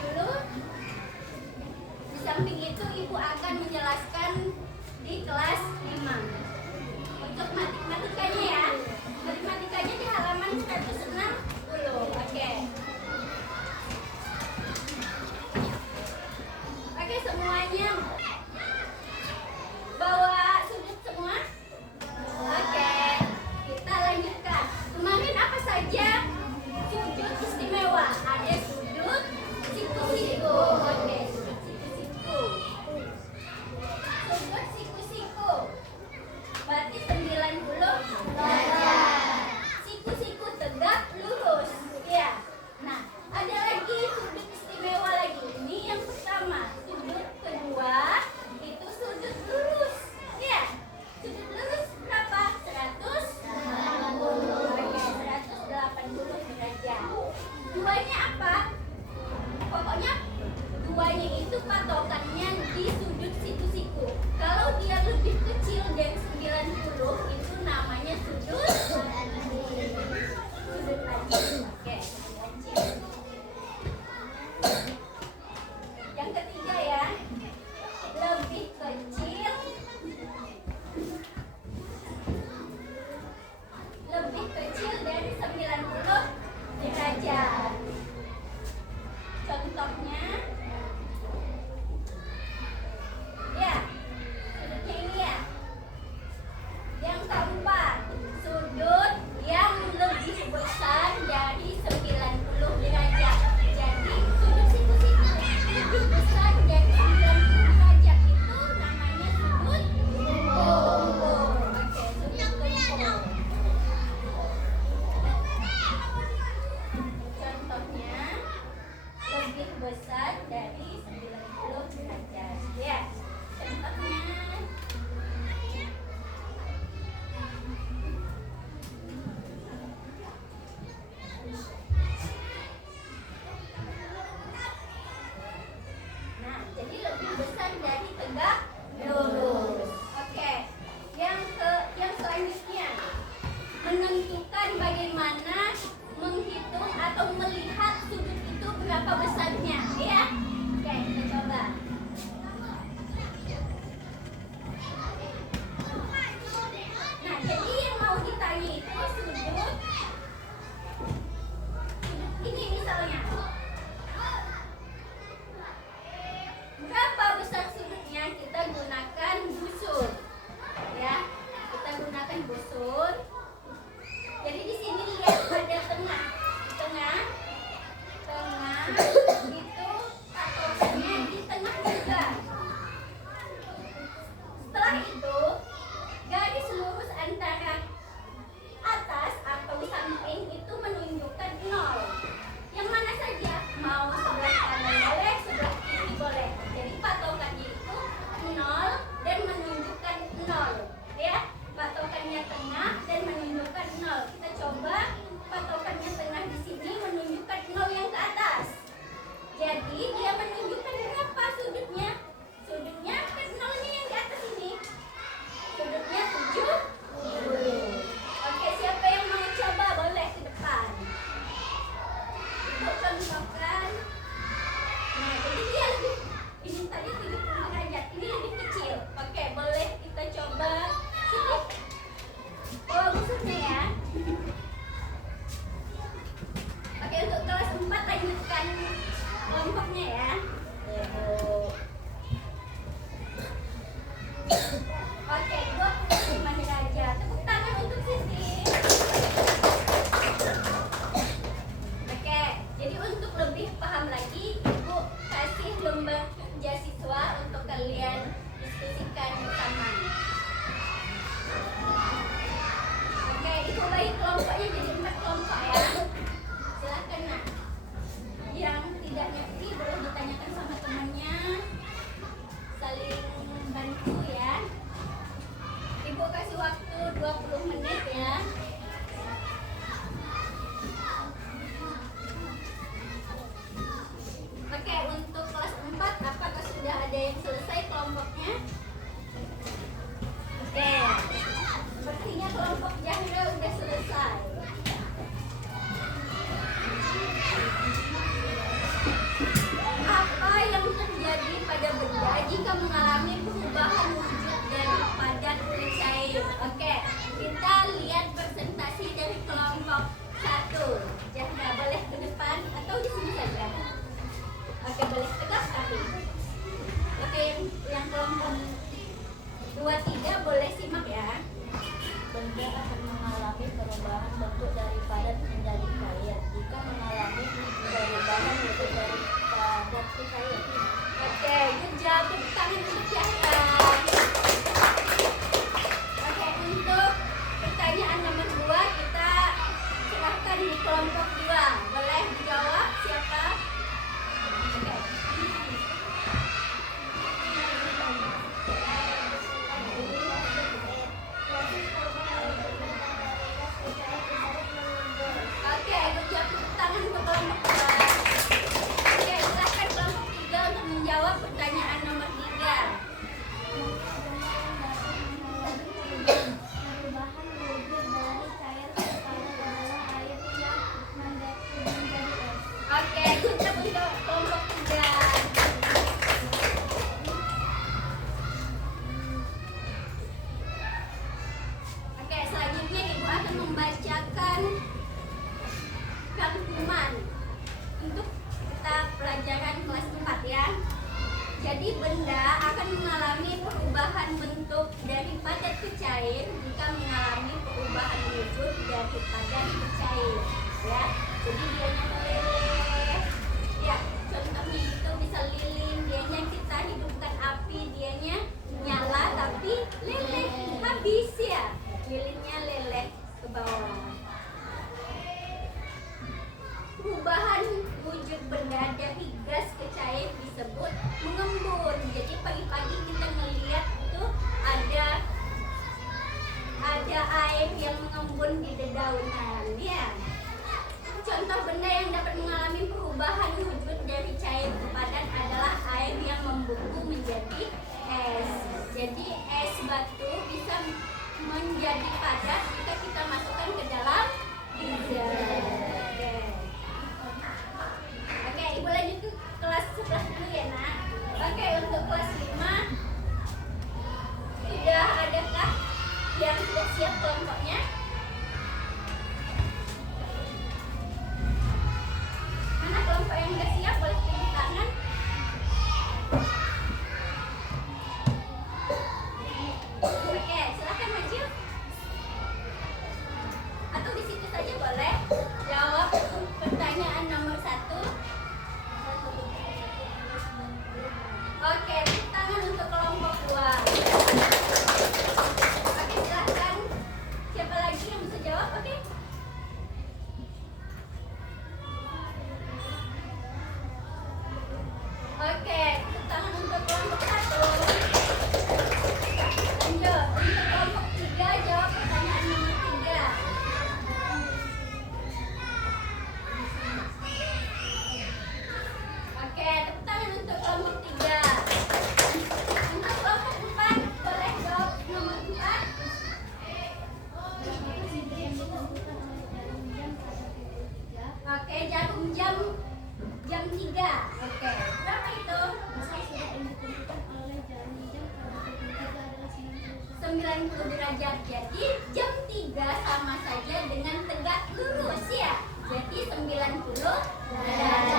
dulu. Di samping itu Ibu akan menjelaskan di kelas 5. Untuk matematikanya ya. Matematikanya di halaman 160. Oke. Oke, semuanya bawa sudut semua? Oke, kita lanjutkan. Kemarin apa saja sudut istimewa? Ada sudut siku-siku. Oke, sudut siku-siku. Sudut siku-siku berarti 90 derajat. Siku-siku tegak lurus. Ya. Nah, ada lagi sudut istimewa lagi. Ini yang pertama. Sudut kedua itu sudut lurus. Ya. Sudut lurus berapa? 180. Oke, 180 derajat. Duanya apa? Pokoknya duanya itu patokannya di sudut siku-siku. Kalau dia lebih kecil dari 90 itu namanya sudut lancip. Sudut lancip. Oke, lancip. Yang ketiga ya, lebih kecil, lebih kecil dari 90 derajat. Contohnya, ya, sudutnya ini ya. Yang keempat, sudut yang lebih besar dari 90 derajat. Jadi sudut siku-siku lebih besar dari 90 derajat itu namanya sudut tumpul. Oke, sudut tumpul. Contohnya lebih besar dari 90 derajat. Ya, contohnya nah, jadi lebih besar dari tegak lurus. Oke. Yang selanjutnya menentukan bagaimana menghitung atau melihat sudut itu berapa besarnya, ya. Oke, kita coba. Nah, jadi yang mau ditanya itu sudut ini misalnya. Berapa besar sudutnya? Kita gunakan busur. Ya, kita gunakan busur. Jadi di sini lihat ada tengah. Tengah itu patokannya di tengah juga. Setelah itu garis lurus antara atas atau samping itu menunjukkan 0. Yang mana saja? Mau sebelah kanan boleh, sebelah kiri boleh. Jadi patokannya itu 0 dan menunjukkan 0. Ya, patokannya tengah dan menunjukkan 0. Kita coba patokannya tengah di sini menunjukkan 0 yang ke atas. Jadi dia menunjukkan berapa sudutnya? Sudutnya kan 0-nya yang di atas ini. Sudutnya 70. Oke, siapa yang mau coba boleh ke depan. Ibu contohkan. Nah, jadi dia lebih, ini tadi 70 derajat, ini lebih kecil. Oke, boleh kita coba. Sini. Oh, busurnya ya. Oke, untuk kelas 4 lanjutkan kelompoknya ya. Oke, 25 derajat. Tepuk tangan untuk Sisi. Oke, jadi untuk lebih paham lagi, Ibu kasih lembar kerja siswa untuk kalian diskusikan bersama. Oke, Ibu bagi kelompoknya jadi 4 kelompok ya. Silakan nak. Yang tidak ngerti boleh ditanyakan sama temannya. Saling bantu ya. Ibu kasih waktu 20 menit ya. Oke, untuk kelas 4 apakah sudah ada yang selesai kelompoknya? Oke. Sepertinya kelompok Jahra udah selesai. kelompok 2-3 boleh simak ya. Benda akan mengalami perubahan bentuk dari padat menjadi cair jika mengalami perubahan bentuk dari padat ke cair. Oke, good job. Tepuk tangan untuk Syahra. Oke, untuk pertanyaan nomor 2 kita serahkan di kelompok 2. Boleh dijawab siapa? Oke. Oke, good job. Tepuk tangan untuk kelompok 2. Oke, silahkan kelompok 3 untuk menjawab pertanyaan nomor 3. Perubahan wujud dari cair ke padat adalah air yang menjadi es. Oke, good job untuk kelompok 3. Oke, selanjutnya Ibu akan membacakan rangkuman untuk kita pelajaran kelas 4 ya. Jadi benda akan mengalami perubahan bentuk dari padat ke cair jika mengalami perubahan wujud dari padat ke cair ya. Jadi dianya meleleh. Ya, contohnya itu bisa lilin, dianya kita hidupkan api, dianya nyala tapi leleh habis ya. Lilinnya leleh ke bawah. Perubahan wujud benda dari gas ke cair disebut mengembun. Jadi pagi-pagi kita melihat itu ada air yang mengembun di dedaunan ya. Contoh benda yang dapat mengalami perubahan wujud dari cair ke padat adalah air yang membeku menjadi es. Jadi es batu bisa menjadi padat jika kita masukkan ke dalam freezer. Oke, Ibu lanjut ke kelas 11 dulu ya nak. Oke, untuk kelas 5 sudah adakah yang sudah siap kelompoknya? Mana kelompok yang sudah siap boleh tunjuk tangan. Oke, silakan maju. Atau di situ saja boleh. Jawab pertanyaan nomor 1. Oke, tepuk tangan untuk kelompok 2. Oke, silakan. Siapa lagi yang bisa jawab? Oke. Oke, tepuk tangan untuk kelompok 1. Lanjut, untuk kelompok 3 jawab pertanyaan nomor 3. Oke, tepuk tangan untuk kelompok 3. Untuk kelompok 4 boleh jawab nomor 4. Oke, jarum jam 3. Oke, berapa itu? Masa sudah yang ditentukan oleh jarum jam pada titik 3 adalah 90 derajat. Jadi jam 3 sama saja dengan tegak lurus ya. Jadi 90 derajat.